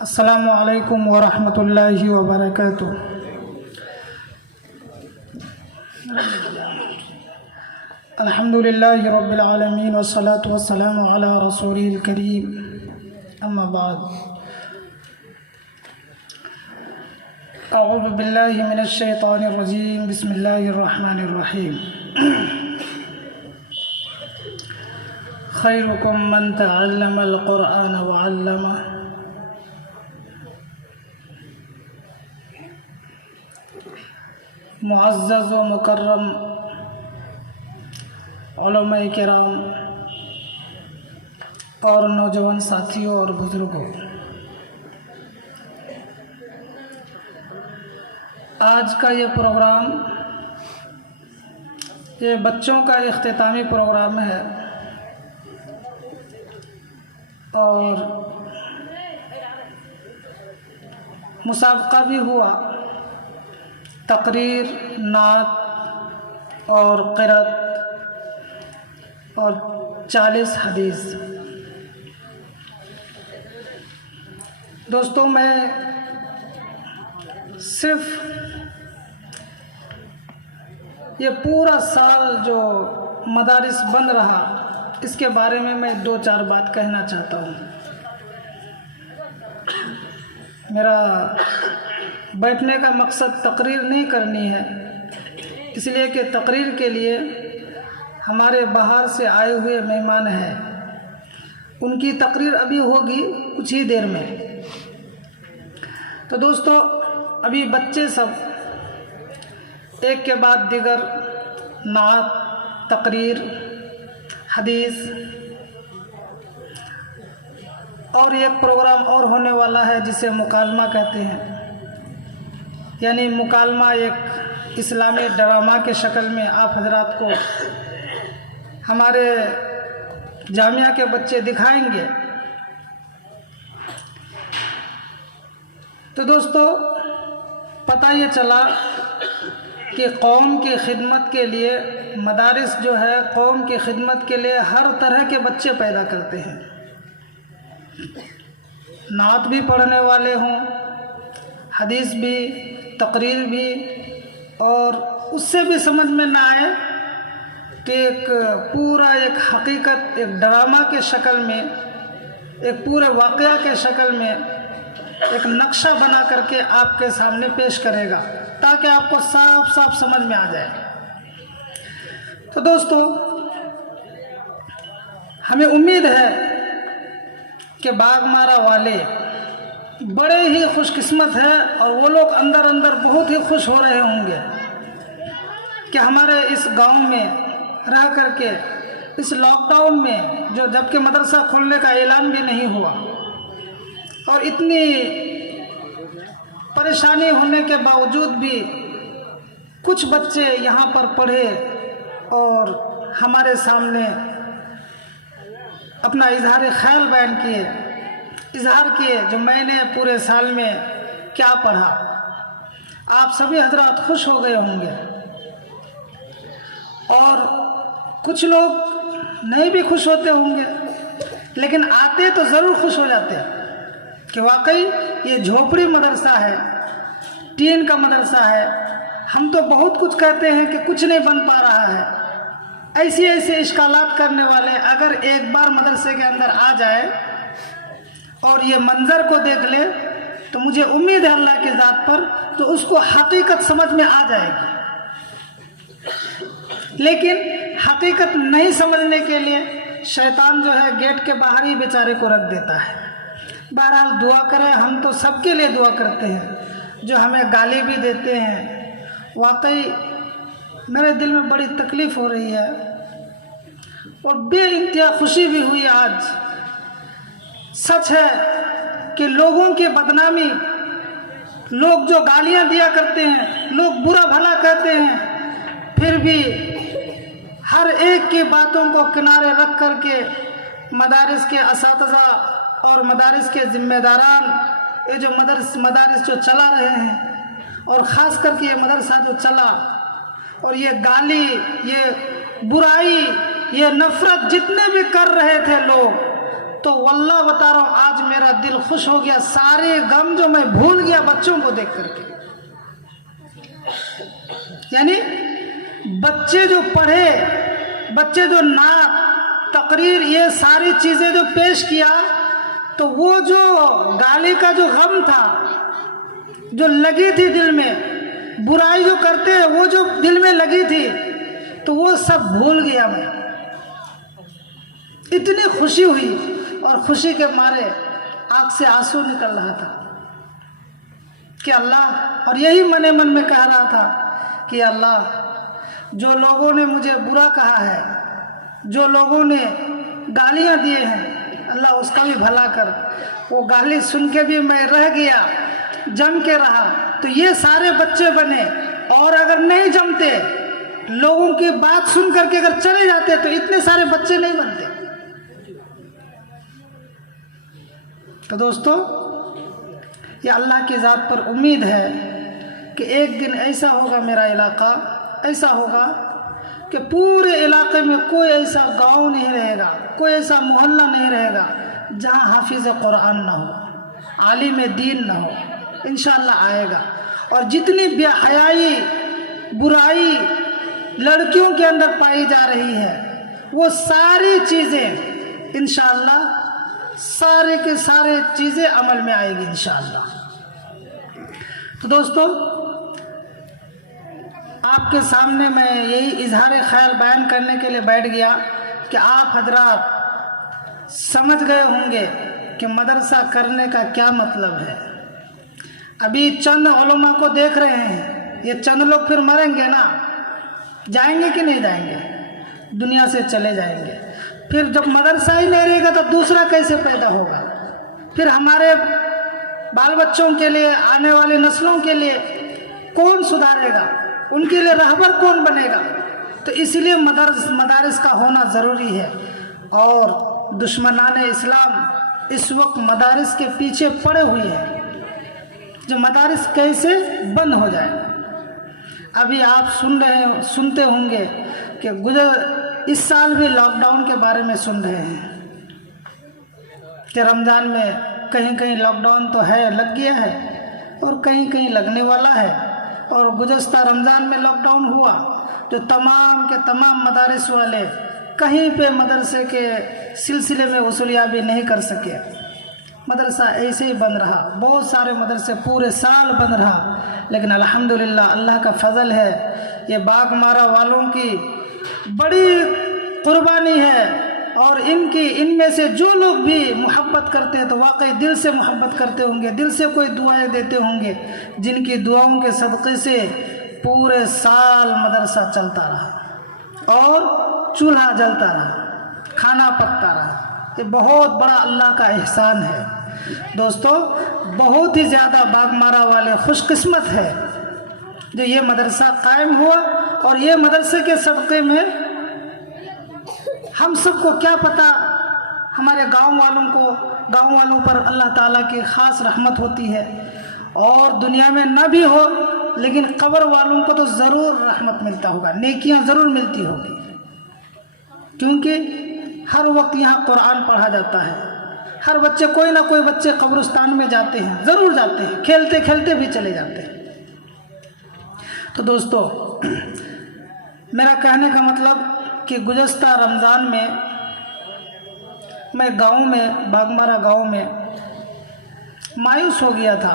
अस्सलामु अलैकुम वरहमतुल्लाहि वबरकातुह। अल्हम्दुलिल्लाहि रब्बिल आलमीन वस्सलातु वस्सलामु अला रसूलिल करीम, अम्मा बाद। अऊज़ु बिल्लाहि मिनश शैतानिर रजीम, बिस्मिल्लाहिर रहमानिर रहीम। खैरुकुम मन तअल्लमल कुरआन व अल्लमह। मुअज़्ज़ज़ व मुकर्रम उलमाए किराम और नौजवान साथियों और बुज़ुर्गों, आज का ये प्रोग्राम ये बच्चों का इख्तितामी प्रोग्राम है और मुसाबका भी हुआ, तकरीर, नात और क़िरात और 40 हदीस। दोस्तों, मैं सिर्फ ये पूरा साल जो मदारिस बंद रहा इसके बारे में मैं 2-4 बात कहना चाहता हूँ। मेरा बैठने का मकसद तकरीर नहीं करनी है, इसलिए कि तकरीर के लिए हमारे बाहर से आए हुए मेहमान हैं, उनकी तकरीर अभी होगी कुछ ही देर में। तो दोस्तों, अभी बच्चे सब एक के बाद दिगर नात, तकरीर, हदीस और एक प्रोग्राम और होने वाला है जिसे मुकालमा कहते हैं, यानी मुकालमा एक इस्लामी ड्रामा के शक्ल में आप हजरात को हमारे जामिया के बच्चे दिखाएंगे। तो दोस्तों, पता ये चला कि कौम की खिदमत के लिए मदारिस जो है कौम की खिदमत के लिए हर तरह के बच्चे पैदा करते हैं। नात भी पढ़ने वाले हों, हदीस भी, तकरीर भी, और उससे भी समझ में ना आए कि एक हकीकत, एक ड्रामा के शक्ल में, एक पूरे वाक़या के शक्ल में एक नक्शा बना करके आपके सामने पेश करेगा ताकि आपको साफ साफ समझ में आ जाए। तो दोस्तों, हमें उम्मीद है कि बागमारा वाले बड़े ही खुशकिस्मत हैं और वो लोग अंदर अंदर बहुत ही खुश हो रहे होंगे कि हमारे इस गांव में रह करके इस लॉकडाउन में, जो जबकि मदरसा खोलने का ऐलान भी नहीं हुआ और इतनी परेशानी होने के बावजूद भी कुछ बच्चे यहाँ पर पढ़े और हमारे सामने अपना इजहार ख्याल बयान किए, इजहार किए जो मैंने पूरे साल में क्या पढ़ा। आप सभी हजरात खुश हो गए होंगे और कुछ लोग नहीं भी खुश होते होंगे, लेकिन आते तो ज़रूर खुश हो जाते कि वाकई ये झोपड़ी मदरसा है, टीन का मदरसा है। हम तो बहुत कुछ कहते हैं कि कुछ नहीं बन पा रहा है। ऐसी ऐसे इश्कालात करने वाले अगर एक बार मदरसे के अंदर आ जाए और ये मंजर को देख ले तो मुझे उम्मीद है अल्लाह की ज़ात पर तो उसको हकीकत समझ में आ जाएगी। लेकिन हकीकत नहीं समझने के लिए शैतान जो है गेट के बाहर ही बेचारे को रख देता है। बहरहाल दुआ करें, हम तो सबके लिए दुआ करते हैं जो हमें गाली भी देते हैं। वाकई मेरे दिल में बड़ी तकलीफ़ हो रही है और बेइंतहा खुशी भी हुई आज। सच है कि लोगों की बदनामी, लोग जो गालियां दिया करते हैं, लोग बुरा भला कहते हैं, फिर भी हर एक की बातों को किनारे रख करके मदारिस के असातिज़ा और मदारिस के ज़िम्मेदारान, ये जो मदारिस जो चला रहे हैं और ख़ास करके ये मदरसा जो चला, और ये गाली, ये बुराई, ये नफ़रत जितने भी कर रहे थे लोग, तो वल्लाह बता रहा हूँ आज मेरा दिल खुश हो गया, सारे गम जो मैं भूल गया बच्चों को देख करके। यानी बच्चे जो पढ़े, बच्चे जो नात, तकरीर, ये सारी चीज़ें जो पेश किया, तो वो जो गाली का जो गम था, जो लगी थी दिल में, बुराई जो करते हैं वो जो दिल में लगी थी, तो वो सब भूल गया मैं। इतनी खुशी हुई और खुशी के मारे आँख से आंसू निकल रहा था कि अल्लाह, और यही मने मन में कह रहा था कि अल्लाह, जो लोगों ने मुझे बुरा कहा है, जो लोगों ने गालियां दिए हैं, अल्लाह उसका भी भला कर। वो गाली सुन के भी मैं रह गया, जम के रहा, तो ये सारे बच्चे बने, और अगर नहीं जमते, लोगों की बात सुन करके अगर चले जाते, तो इतने सारे बच्चे नहीं बनते। तो दोस्तों, ये अल्लाह की ज़ात पर उम्मीद है कि एक दिन ऐसा होगा, मेरा इलाका ऐसा होगा कि पूरे इलाके में कोई ऐसा गांव नहीं रहेगा, कोई ऐसा मोहल्ला नहीं रहेगा जहां हाफिज़ कुरान ना हो, आलिम दीन ना हो। इंशाअल्लाह आएगा। और जितनी बेहयाई, बुराई लड़कियों के अंदर पाई जा रही है, वो सारी चीज़ें इंशाअल्लाह, सारे के सारे चीज़ें अमल में आएगी इंशाअल्लाह। तो दोस्तों, आपके सामने मैं यही इजहार ख्याल बयान करने के लिए बैठ गया कि आप हजरात समझ गए होंगे कि मदरसा करने का क्या मतलब है। अभी चंद उलमा को देख रहे हैं, ये चंद लोग फिर मरेंगे ना, जाएंगे कि नहीं जाएंगे, दुनिया से चले जाएंगे। फिर जब मदरसा ही नहीं रहेगा तो दूसरा कैसे पैदा होगा? फिर हमारे बाल बच्चों के लिए, आने वाली नस्लों के लिए कौन सुधारेगा? उनके लिए रहबर कौन बनेगा? तो इसलिए मदारिस का होना ज़रूरी है। और दुश्मनाने इस्लाम इस वक्त मदारिस के पीछे पड़े हुए हैं, जो मदारिस कैसे बंद हो जाए। अभी आप सुनते होंगे कि इस साल भी लॉकडाउन के बारे में सुन रहे हैं कि रमज़ान में कहीं कहीं लॉकडाउन तो है, लग गया है, और कहीं कहीं लगने वाला है। और गुज़श्ता रमज़ान में लॉकडाउन हुआ, जो तमाम के तमाम मदारिस वाले कहीं पे मदरसे के सिलसिले में वसूलियाबी नहीं कर सके। मदरसा ऐसे ही बंद रहा, बहुत सारे मदरसे पूरे साल बंद रहा। लेकिन अल्हम्दुलिल्लाह, अल्लाह का फजल है, ये बागमारा वालों की बड़ी कुर्बानी है। और इनमें से जो लोग भी मोहब्बत करते हैं, तो वाकई दिल से मोहब्बत करते होंगे, दिल से कोई दुआएं देते होंगे, जिनकी दुआओं के सदक़े से पूरे साल मदरसा चलता रहा और चूल्हा जलता रहा, खाना पकता रहा। ये बहुत बड़ा अल्लाह का एहसान है। दोस्तों, बहुत ही ज़्यादा बागमारा वाले खुशकिस्मत है जो ये मदरसा कायम हुआ। और ये मदरसे के सदक़े में हम सबको क्या पता, हमारे गांव वालों पर अल्लाह ताला की ख़ास रहमत होती है, और दुनिया में न भी हो लेकिन कब्र वालों को तो ज़रूर रहमत मिलता होगा, नेकियां ज़रूर मिलती होगी, क्योंकि हर वक्त यहाँ कुरान पढ़ा जाता है। हर बच्चे, कोई ना कोई बच्चे कब्रिस्तान में जाते हैं, ज़रूर जाते हैं, खेलते खेलते भी चले जाते हैं। तो दोस्तों, मेरा कहने का मतलब कि गुज़श्ता रमज़ान में मैं गांव में, बागमारा गांव में मायूस हो गया था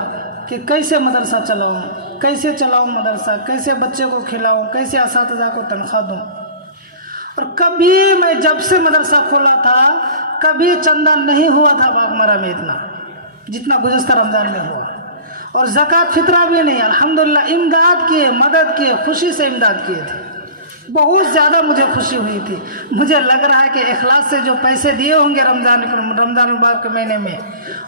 कि कैसे मदरसा चलाऊं, कैसे चलाऊं मदरसा, कैसे बच्चे को खिलाऊं, कैसे असातिज़ा को तनख्वाह दूं। और कभी मैं जब से मदरसा खोला था, कभी चंदा नहीं हुआ था बागमारा में इतना, जितना गुज़श्ता रमज़ान में हुआ। और ज़कात फितरा भी नहीं, अल्हम्दुलिल्लाह इमदाद किए, मदद किए, खुशी से इमदाद किए थे। बहुत ज़्यादा मुझे खुशी हुई थी। मुझे लग रहा है कि इखलास से जो पैसे दिए होंगे रमज़ान मुबारक के महीने में,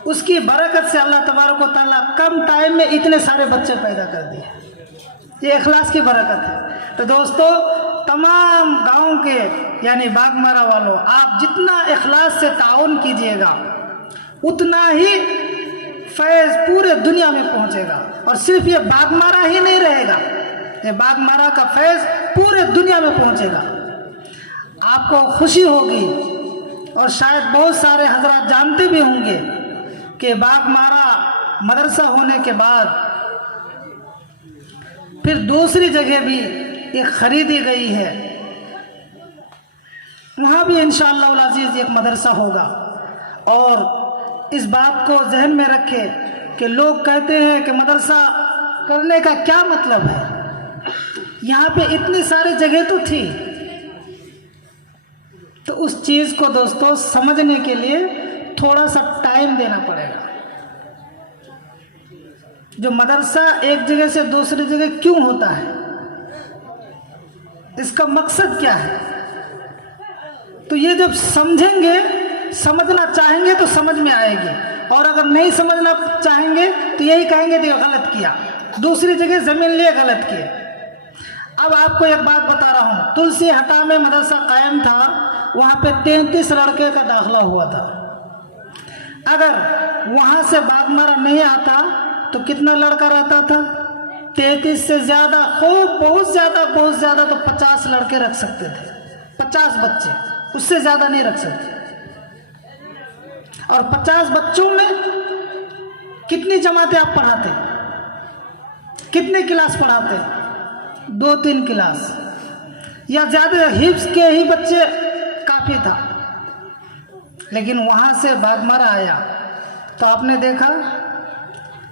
उसकी बरकत से अल्लाह तबारक व तआला कम टाइम में इतने सारे बच्चे पैदा कर दिए। ये इखलास की बरकत है। तो दोस्तों, तमाम गाँव के यानी बागमारा वालों, आप जितना इखलास से ताउन कीजिएगा, उतना ही फैज़ पूरे दुनिया में पहुँचेगा। और सिर्फ ये बागमारा ही नहीं रहेगा, ये बागमारा का फैज़ पूरे दुनिया में पहुंचेगा। आपको खुशी होगी और शायद बहुत सारे हजरात जानते भी होंगे कि बाघमारा मदरसा होने के बाद फिर दूसरी जगह भी एक खरीदी गई है, वहाँ भी इंशाअल्लाह उल अज़ीज़ एक मदरसा होगा। और इस बात को जहन में रखें कि लोग कहते हैं कि मदरसा करने का क्या मतलब है, यहाँ पे इतनी सारी जगह तो थी। तो उस चीज़ को दोस्तों समझने के लिए थोड़ा सा टाइम देना पड़ेगा। जो मदरसा एक जगह से दूसरी जगह क्यों होता है, इसका मकसद क्या है, तो ये जब समझेंगे, समझना चाहेंगे तो समझ में आएगी। और अगर नहीं समझना चाहेंगे तो यही कहेंगे कि गलत किया, दूसरी जगह जमीन लिए गलत किए। अब आपको एक बात बता रहा हूँ, तुलसी हटा में मदरसा कायम था, वहाँ पे 33 लड़के का दाखिला हुआ था। अगर वहाँ से बाघमारा नहीं आता तो कितना लड़का रहता था? 33 से ज़्यादा, खूब बहुत ज़्यादा तो 50 लड़के रख सकते थे, 50 बच्चे, उससे ज़्यादा नहीं रख सकते। और 50 बच्चों में कितनी जमातें आप पढ़ाते, कितने क्लास पढ़ाते? 2-3 क्लास या ज़्यादा, हिफ्स के ही बच्चे काफ़ी था। लेकिन वहाँ से बाघमारा आया तो आपने देखा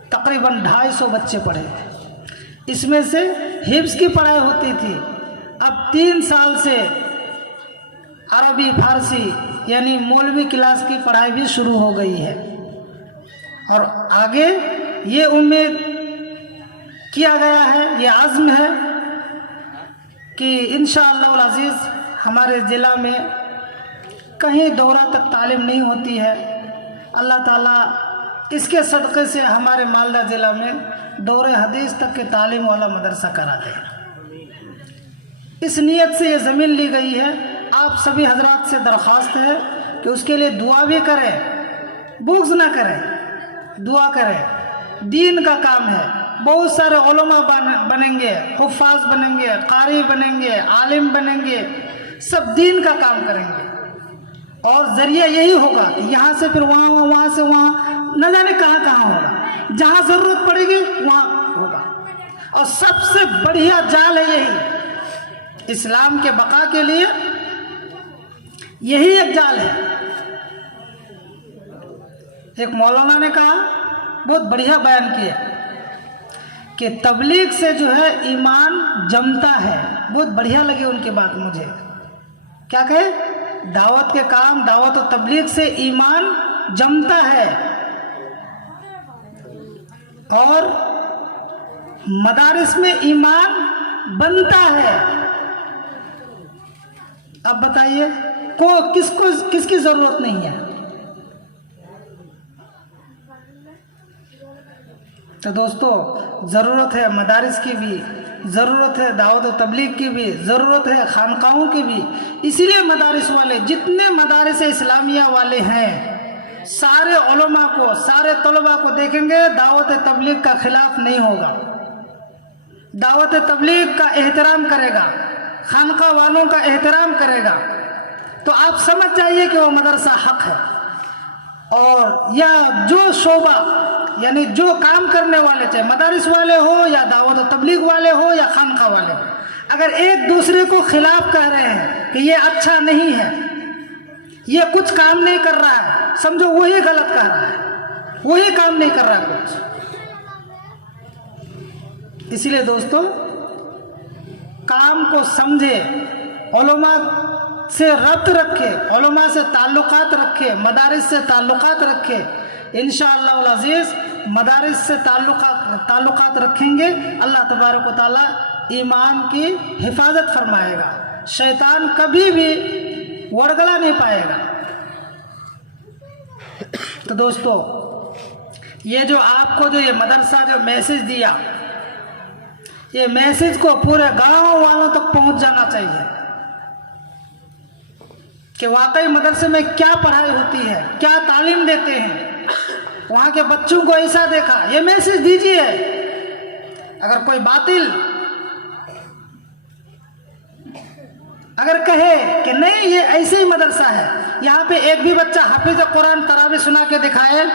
तकरीबन 250 बच्चे पढ़े, इसमें से हिफ्स की पढ़ाई होती थी। अब 3 साल से अरबी फारसी यानी मौलवी क्लास की पढ़ाई भी शुरू हो गई है। और आगे ये उम्मीद किया गया है, ये आज़्म है कि इंशाअल्लाह उल अज़ीज़ हमारे ज़िला में कहीं दौरा तक तालीम नहीं होती है। अल्लाह ताला इसके सदक़े से हमारे मालदा ज़िला में दौरे हदीस तक के तालीम वाला मदरसा करा दे। इस नीयत से ये ज़मीन ली गई है। आप सभी हजरात से दरख्वास्त है कि उसके लिए दुआ भी करें, बुग़्ज़ ना करें, दुआ करें। दीन का काम है, बहुत सारे उलमा बनेंगे, हुफ़ाज़ बनेंगे, कारी बनेंगे, आलिम बनेंगे, सब दीन का काम करेंगे। और ज़रिया यही होगा कि यहाँ से फिर वहाँ, वहाँ से वहाँ, न जाने कहाँ होगा। जहाँ ज़रूरत पड़ेगी वहाँ होगा। और सबसे बढ़िया जाल है यही, इस्लाम के बका के लिए यही एक जाल है। एक मौलाना ने कहा, बहुत बढ़िया बयान किया कि तबलीग से जो है ईमान जमता है। बहुत बढ़िया लगी उनकी बात मुझे। क्या कहे? दावत के काम, दावत और तबलीग से ईमान जमता है और मदारिस में ईमान बनता है। अब बताइए किसकी जरूरत नहीं है? तो दोस्तों ज़रूरत है मदारिस की भी, ज़रूरत है दावत और तबलीग की भी, ज़रूरत है खानकाहों की भी। इसीलिए मदारिस वाले, जितने मदारिस इस्लामिया वाले हैं, सारे उलमा को, सारे तलबा को देखेंगे, दावत तबलीग का खिलाफ नहीं होगा, दावत तबलीग का एहतराम करेगा, खानका वालों का एहतराम करेगा। तो आप समझ जाइए कि वो मदरसा हक है। और या जो शोबा यानी जो काम करने वाले, चाहे मदारिस वाले हो या दावत और तबलीग वाले हो या खानका वाले, अगर एक दूसरे को खिलाफ कह रहे हैं कि ये अच्छा नहीं है, ये कुछ काम नहीं कर रहा है, समझो वही गलत कह रहा है, वही काम नहीं कर रहा है कुछ। इसलिए दोस्तों काम को समझे, उलमा से रब्त रखे, उलमा से ताल्लुकात रखे, मदारिस से ताल्लुकात रखे। इंशाअल्लाह उल अज़ीज़ मदारिस से ताल्लुकात रखेंगे, अल्लाह तबारक व तआला ईमान की हिफाजत फरमाएगा, शैतान कभी भी वरगला नहीं पाएगा। तो दोस्तों ये जो आपको जो ये मदरसा जो मैसेज दिया, ये मैसेज को पूरे गांव वालों तक पहुंच जाना चाहिए कि वाकई मदरसे में क्या पढ़ाई होती है, क्या तालीम देते हैं, वहाँ के बच्चों को ऐसा देखा। ये मैसेज दीजिए। अगर अगर कहे कि नहीं ये ऐसे ही मदरसा है, यहाँ पे एक भी बच्चा हाफिज कुरान तरावी सुना के दिखाए,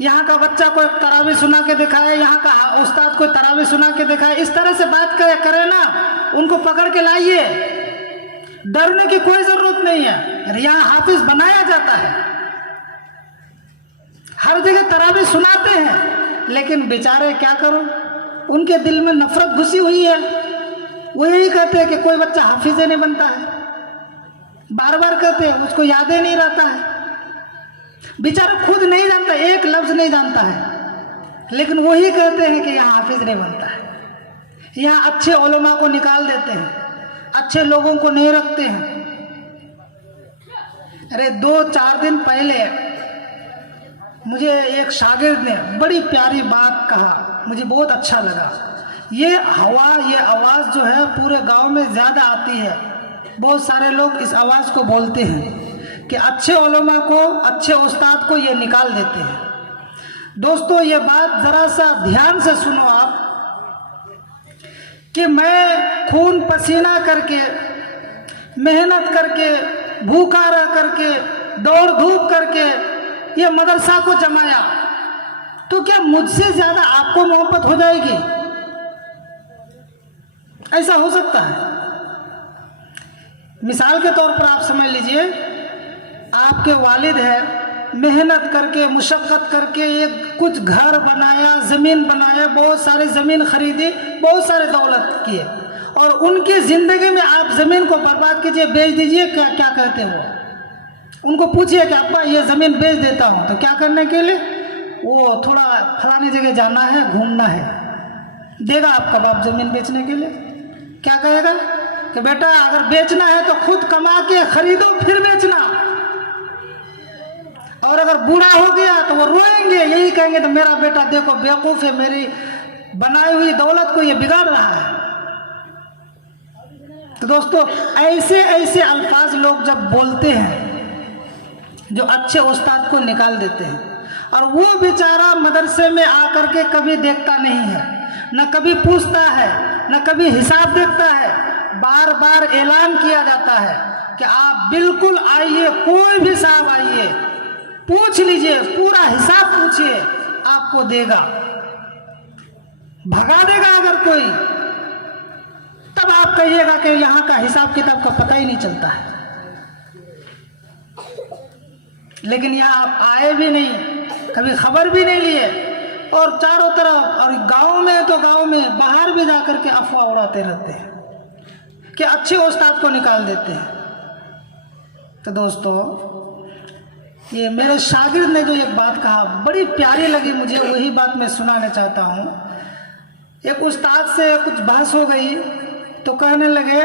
यहाँ का बच्चा कोई तरावी सुना के दिखाए, यहाँ का उस्ताद कोई तरावी सुना के दिखाए, इस तरह से बात करे ना, उनको पकड़ के लाइए। डरने की कोई जरूरत नहीं है, यहाँ हाफिज बनाया जाता है, हर जगह तरावी सुनाते हैं, लेकिन बेचारे क्या करो, उनके दिल में नफरत घुसी हुई है। वो यही कहते हैं कि कोई बच्चा हाफिज नहीं बनता है, बार बार कहते हैं, उसको याद ही नहीं रहता है। बेचारा खुद नहीं जानता, एक लफ्ज नहीं जानता है, लेकिन वही कहते हैं कि यहाँ हाफिज नहीं बनता है। यहाँ अच्छे उलमा को निकाल देते हैं, अच्छे लोगों को नहीं रखते हैं। अरे 2-4 दिन पहले मुझे एक शागिर्द ने बड़ी प्यारी बात कहा, मुझे बहुत अच्छा लगा। ये हवा, ये आवाज़ जो है पूरे गांव में ज़्यादा आती है, बहुत सारे लोग इस आवाज़ को बोलते हैं कि अच्छे उलमा को, अच्छे उस्ताद को ये निकाल देते हैं। दोस्तों ये बात ज़रा सा ध्यान से सुनो आप, कि मैं खून पसीना करके, मेहनत करके, भूखा रह करके, दौड़ धूप करके ये मदरसा को जमाया, तो क्या मुझसे ज़्यादा आपको मोहब्बत हो जाएगी? ऐसा हो सकता है? मिसाल के तौर पर आप समझ लीजिए, आपके वालिद है, मेहनत करके, मुशक्क़त करके एक कुछ घर बनाया, ज़मीन बनाया, बहुत सारी ज़मीन खरीदी, बहुत सारे दौलत किए, और उनकी ज़िंदगी में आप ज़मीन को बर्बाद कीजिए, बेच दीजिए। क्या क्या कहते हो? उनको पूछिए कि अब्बा ये ज़मीन बेच देता हूँ, तो क्या करने के लिए? वो थोड़ा फलानी जगह जाना है, घूमना है। देगा आपका बाप ज़मीन बेचने के लिए? क्या कहेगा कि बेटा अगर बेचना है तो खुद कमा के खरीदो फिर बेचना, और अगर बूढ़ा हो गया तो वो रोएंगे, यही कहेंगे तो मेरा बेटा देखो बेवकूफ़ है, मेरी बनाई हुई दौलत को ये बिगाड़ रहा है। तो दोस्तों ऐसे ऐसे अल्फाज लोग जब बोलते हैं, जो अच्छे उस्ताद को निकाल देते हैं, और वो बेचारा मदरसे में आकर के कभी देखता नहीं है, न कभी पूछता है, न कभी हिसाब देखता है। बार बार ऐलान किया जाता है कि आप बिल्कुल आइए, कोई भी साहब आइए, पूछ लीजिए, पूरा हिसाब पूछिए, आपको देगा। भगा देगा अगर कोई, तब आप कहिएगा कि यहाँ का हिसाब किताब का पता ही नहीं चलता है। लेकिन यहाँ आप आए भी नहीं, कभी खबर भी नहीं लिए, और चारों तरफ, और गांव में तो गांव में, बाहर भी जाकर के अफवाह उड़ाते रहते हैं कि अच्छे उस्ताद को निकाल देते हैं। तो दोस्तों ये मेरे शागिर्द ने जो एक बात कहा बड़ी प्यारी लगी मुझे, वही बात मैं सुनाना चाहता हूँ। एक उस्ताद से कुछ बहस हो गई, तो कहने लगे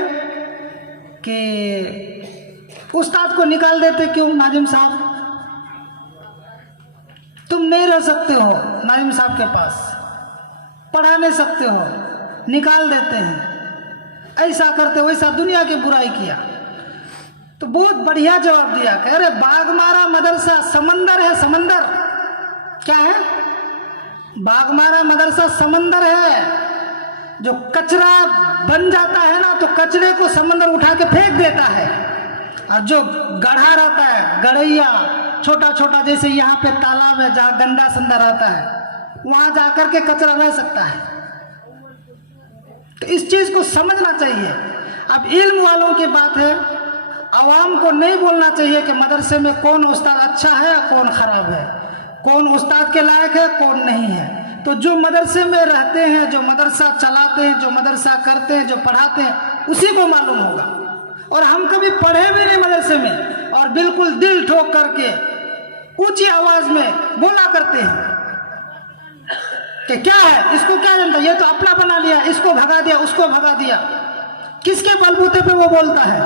कि उस्ताद को निकाल देते क्यों नाजिम साहब, तुम नहीं रह सकते हो नाजिम साहब के पास, पढ़ा नहीं सकते हो, निकाल देते हैं, ऐसा करते वैसा, दुनिया की बुराई किया। तो बहुत बढ़िया जवाब दिया, कह रहे बागमारा मदरसा समंदर है, समंदर। क्या है? बागमारा मदरसा समंदर है, जो कचरा बन जाता है ना, तो कचरे को समंदर उठा के फेंक देता है, और जो गढ़ा रहता है, गढ़ैया छोटा छोटा, जैसे यहाँ पे तालाब है जहाँ गंदा संदा रहता है, वहाँ जाकर के कचरा रह सकता है। तो इस चीज़ को समझना चाहिए। अब इल्म वालों की बात है, आवाम को नहीं बोलना चाहिए कि मदरसे में कौन उस्ताद अच्छा है कौन ख़राब है, कौन उस्ताद के लायक है कौन नहीं है। तो जो मदरसे में रहते हैं, जो मदरसा चलाते हैं, जो मदरसा करते हैं, जो पढ़ाते हैं, उसी को मालूम होगा। और हम कभी पढ़े भी नहीं मदरसे में, और बिल्कुल दिल ठोक करके ऊंची आवाज में बोला करते हैं कि क्या है, इसको क्या जानता, ये तो अपना बना लिया, इसको भगा दिया, उसको भगा दिया। किसके बलबूते पे वो बोलता है?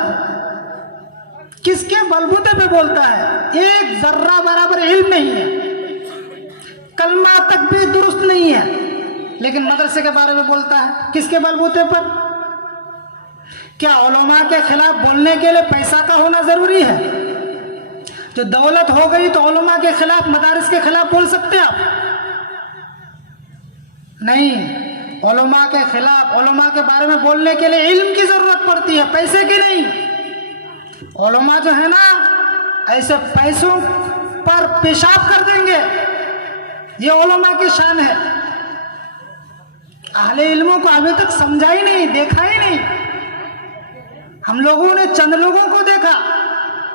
किसके बलबूते पे बोलता है? एक जर्रा बराबर इल्म नहीं है, कलमा तक भी दुरुस्त नहीं है, लेकिन मदरसे के बारे में बोलता है। किसके बलबूते पर? क्या उलमा के खिलाफ बोलने के लिए पैसा का होना जरूरी है? जो दौलत हो गई तो उलमा के खिलाफ, मदारिस के खिलाफ बोल सकते हैं आप? नहीं। उलमा के खिलाफ, उलमा के बारे में बोलने के लिए इल्म की ज़रूरत पड़ती है, पैसे की नहीं। उलमा जो है ना, ऐसे पैसों पर पेशाब कर देंगे, ये उलमा की शान है। अहले इल्मों को अभी तक समझा ही नहीं, देखा ही नहीं। हम लोगों ने चंद लोगों को देखा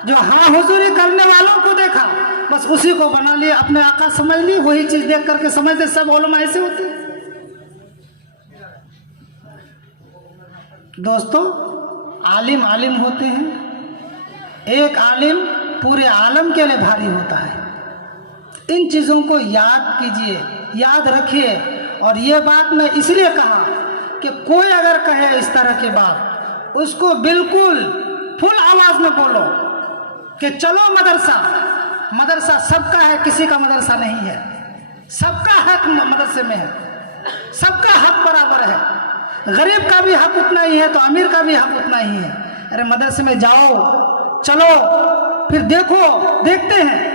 जो हाँ हुजूरी करने वालों को देखा, बस उसी को बना लिया, अपने आका समझ ली, वही चीज देख करके समझते सब उलमा ऐसे होते हैं। दोस्तों, आलिम आलिम होते हैं, एक आलिम पूरे आलम के लिए भारी होता है। इन चीज़ों को याद कीजिए, याद रखिए। और ये बात मैं इसलिए कहा कि कोई अगर कहे इस तरह की बात, उसको बिल्कुल फुल आवाज़ में बोलो कि चलो मदरसा, मदरसा सबका है, किसी का मदरसा नहीं है। सबका हक मदरसे में है, सबका हक बराबर है। गरीब का भी हक उतना ही है तो अमीर का भी हक उतना ही है। अरे मदरसे में जाओ, चलो, फिर देखो, देखते हैं।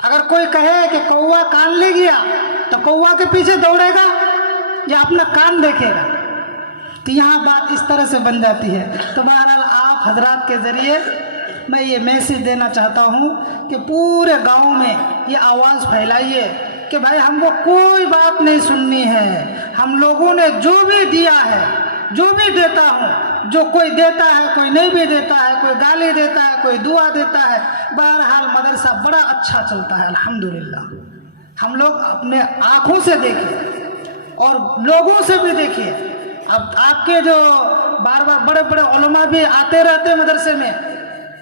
अगर कोई कहे कि कौवा कान ले गया तो कौवा के पीछे दौड़ेगा या अपना कान देखेगा? तो यहाँ बात इस तरह से बन जाती है। तो बहरहाल आप हजरात के ज़रिए मैं ये मैसेज देना चाहता हूँ कि पूरे गांव में ये आवाज़ फैलाइए कि भाई हमको कोई बात नहीं सुननी है। हम लोगों ने जो भी दिया है, जो भी देता हूँ, जो कोई देता है, कोई नहीं भी देता है, कोई गाली देता है, कोई दुआ देता है, बहरहाल मदरसा बड़ा अच्छा चलता है अल्हम्दुलिल्लाह। हम लोग अपने आँखों से देखें और लोगों से भी देखिए। अब आपके जो बार बार बड़े बड़े उलमा भी आते रहते हैं मदरसे में,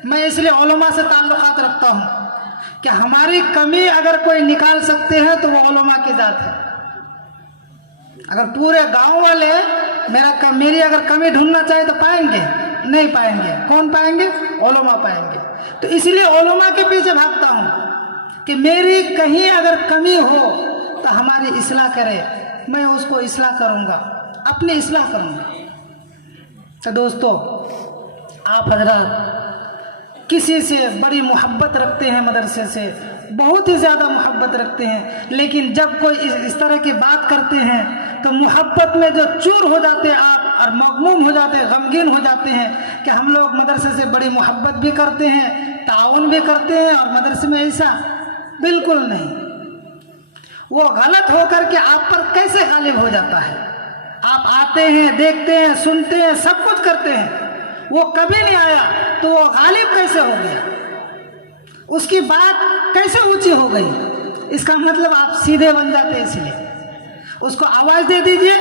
मैं इसलिए उलमा से ताल्लुकात रखता हूँ कि हमारी कमी अगर कोई निकाल सकते हैं तो वो उलमा की जात है। अगर पूरे गांव वाले मेरी अगर कमी ढूंढना चाहे तो पाएंगे? नहीं पाएंगे। कौन पाएंगे? उलमा पाएंगे। तो इसलिए उलमा के पीछे भागता हूँ कि मेरी कहीं अगर कमी हो तो हमारी इस्लाह करे, मैं उसको इस्लाह करूँगा, अपनी इस्लाह करूँगा। तो दोस्तों, आप हजरात किसी से बड़ी मोहब्बत रखते हैं, मदरसे से बहुत ही ज़्यादा मोहब्बत रखते हैं, लेकिन जब कोई इस तरह की बात करते हैं तो मोहब्बत में जो चूर हो जाते हैं आप, और मगमूम हो जाते हैं, गमगीन हो जाते हैं कि हम लोग मदरसे से बड़ी मोहब्बत भी करते हैं, ताउन भी करते हैं, और मदरसे में ऐसा बिल्कुल नहीं। वो गलत होकर के आप पर कैसे गालिब हो जाता है? आप आते हैं, देखते हैं, सुनते हैं, सब कुछ करते हैं, वो कभी नहीं आया तो वो गालिब कैसे हो गया? उसकी बात कैसे ऊंची हो गई? इसका मतलब आप सीधे बन जाते हैं। इसलिए उसको आवाज़ दे दीजिए,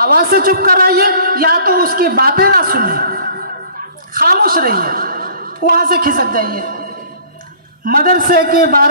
आवाज़ से चुप कराइए, या तो उसकी बातें ना सुनिए, खामोश रहिए, वहाँ से खिसक जाइए। मदरसे के बारे